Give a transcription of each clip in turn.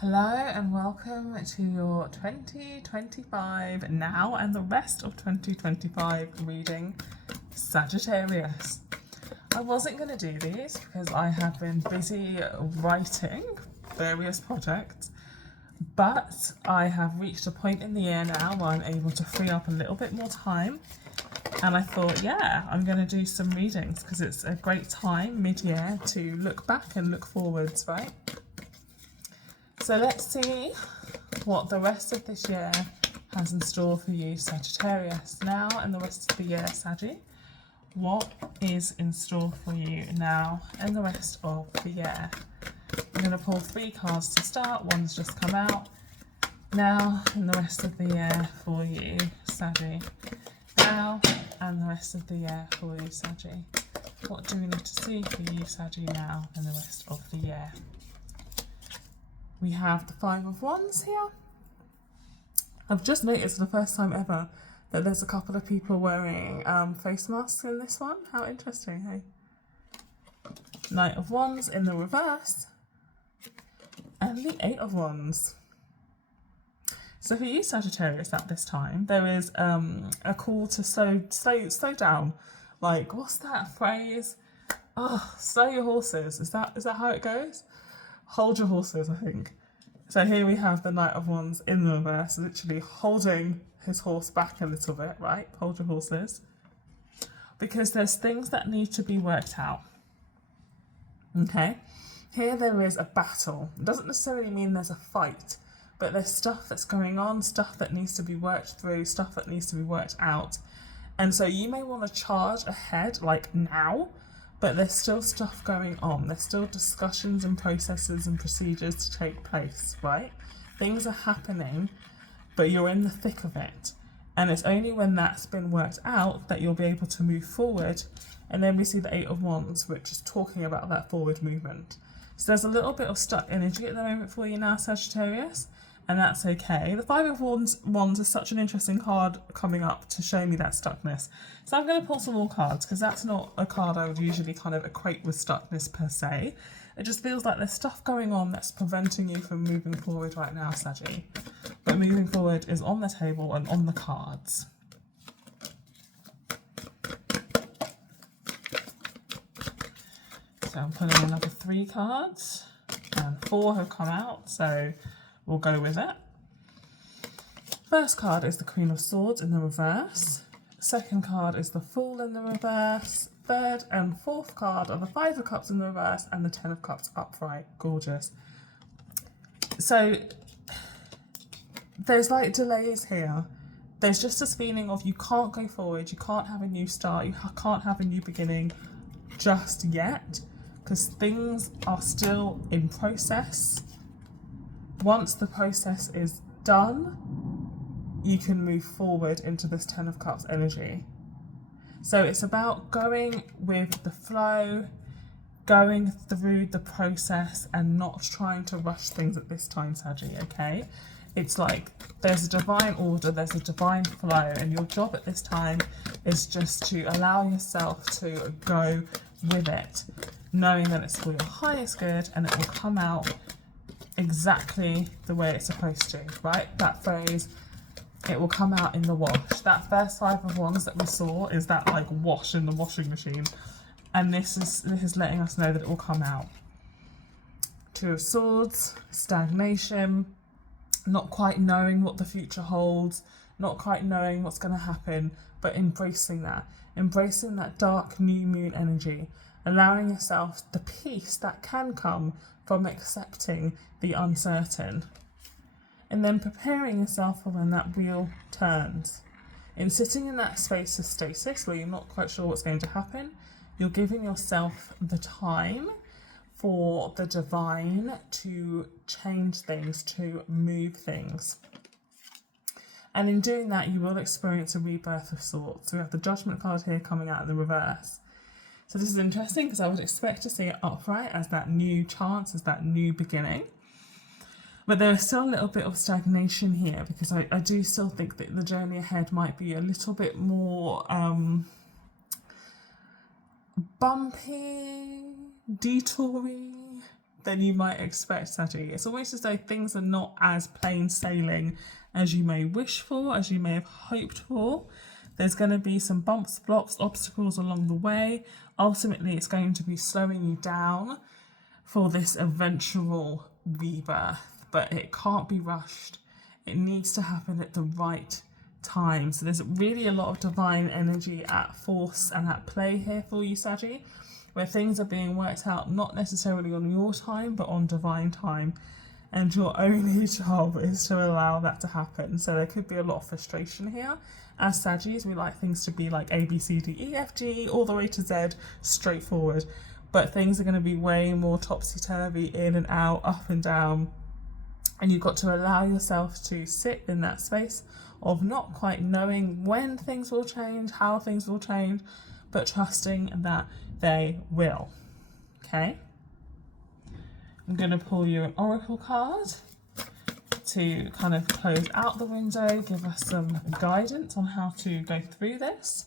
Hello and welcome to your 2025 now and the rest of 2025 reading, Sagittarius. I wasn't going to do these because I have been busy writing various projects, but I have reached a point in the year now where I'm able to free up a little bit more time, and I thought, yeah, I'm going to do some readings because it's a great time mid-year to look back and look forwards, right? So let's see what the rest of this year has in store for you, Sagittarius. Now and the rest of the year, Saggy, what is in store for you now and the rest of the year? I'm going to pull 3 cards to start. One's just come out. Now and the rest of the year for you, Saggy. Now and the rest of the year for you, Saggy. What do we need to see for you, Saggy, now and the rest of the year? We have the 5 of Wands here. I've just noticed for the first time ever that there's a couple of people wearing face masks in this one. How interesting, hey? Knight of Wands in the reverse. And the 8 of Wands. So for you, Sagittarius, at this time, there is a call to slow down. Like, what's that phrase? Oh, slow your horses. Is that how it goes? Hold your horses, I think. So here we have the Knight of Wands in the reverse, literally holding his horse back a little bit, right? Hold your horses. Because there's things that need to be worked out. Okay? Here there is a battle. It doesn't necessarily mean there's a fight, but there's stuff that's going on, stuff that needs to be worked through, stuff that needs to be worked out. And so you may want to charge ahead, like now, but there's still stuff going on. There's still discussions and processes and procedures to take place, right? Things are happening, but you're in the thick of it. And it's only when that's been worked out that you'll be able to move forward. And then we see the 8 of Wands, which is talking about that forward movement. So there's a little bit of stuck energy at the moment for you now, Sagittarius, and that's okay. The 5 of Wands is such an interesting card coming up to show me that stuckness. So I'm going to pull some more cards because that's not a card I would usually kind of equate with stuckness per se. It just feels like there's stuff going on that's preventing you from moving forward right now, Saggy. But moving forward is on the table and on the cards. So I'm pulling another 3 cards, and 4 have come out, so we'll go with it. First card is the Queen of Swords in the reverse. Second card is the Fool in the reverse. Third and fourth card are the 5 of Cups in the reverse and the 10 of Cups upright. Gorgeous. So there's like delays here. There's just this feeling of you can't go forward, you can't have a new start, you can't have a new beginning just yet, because things are still in process. Once the process is done, you can move forward into this 10 of Cups energy. So it's about going with the flow, going through the process and not trying to rush things at this time, Saggy, okay? It's like there's a divine order, there's a divine flow, and your job at this time is just to allow yourself to go with it, knowing that it's for your highest good and it will come out exactly the way it's supposed to, right? That phrase, it will come out in the wash. That first 5 of Wands that we saw is that like wash in the washing machine, and this is letting us know that it will come out. 2 of Swords, stagnation, not quite knowing what the future holds, not quite knowing what's going to happen, but embracing that dark new moon energy, allowing yourself the peace that can come from accepting the uncertain, and then preparing yourself for when that wheel turns. In sitting in that space of stasis where you're not quite sure what's going to happen, you're giving yourself the time for the divine to change things, to move things. And in doing that, you will experience a rebirth of sorts. We have the Judgment card here coming out in the reverse. So this is interesting because I would expect to see it upright as that new chance, as that new beginning. But there is still a little bit of stagnation here because I do still think that the journey ahead might be a little bit more bumpy, detoury, than you might expect, Saggy. It's almost as though things are not as plain sailing as you may wish for, as you may have hoped for. There's going to be some bumps, blocks, obstacles along the way. Ultimately, it's going to be slowing you down for this eventual rebirth, but it can't be rushed. It needs to happen at the right time. So there's really a lot of divine energy at force and at play here for you, Saggy, where things are being worked out not necessarily on your time, but on divine time. And your only job is to allow that to happen. So there could be a lot of frustration here. As Saggies, we like things to be like A, B, C, D, E, F, G, all the way to Z, straightforward. But things are going to be way more topsy-turvy, in and out, up and down. And you've got to allow yourself to sit in that space of not quite knowing when things will change, how things will change, but trusting that they will. Okay? I'm going to pull you an oracle card to kind of close out the window, give us some guidance on how to go through this.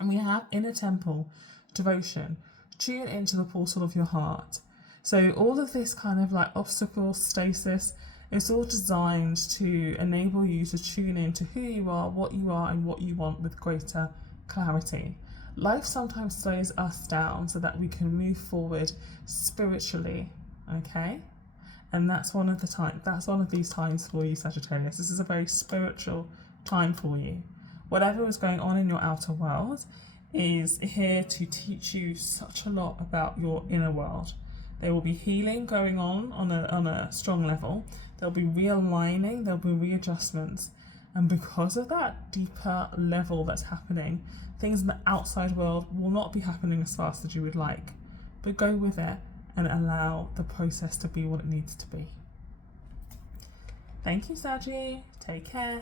And we have Inner Temple, Devotion, tune into the portal of your heart. So all of this kind of like obstacle, stasis, it's all designed to enable you to tune into who you are, and what you want with greater clarity. Life sometimes slows us down so that we can move forward spiritually, okay? And that's one of these times for you, Sagittarius. This is a very spiritual time for you. Whatever is going on in your outer world is here to teach you such a lot about your inner world. There will be healing going on a strong level. There'll be realigning, there'll be readjustments. And because of that deeper level that's happening, things in the outside world will not be happening as fast as you would like. But go with it and allow the process to be what it needs to be. Thank you, Saggy. Take care.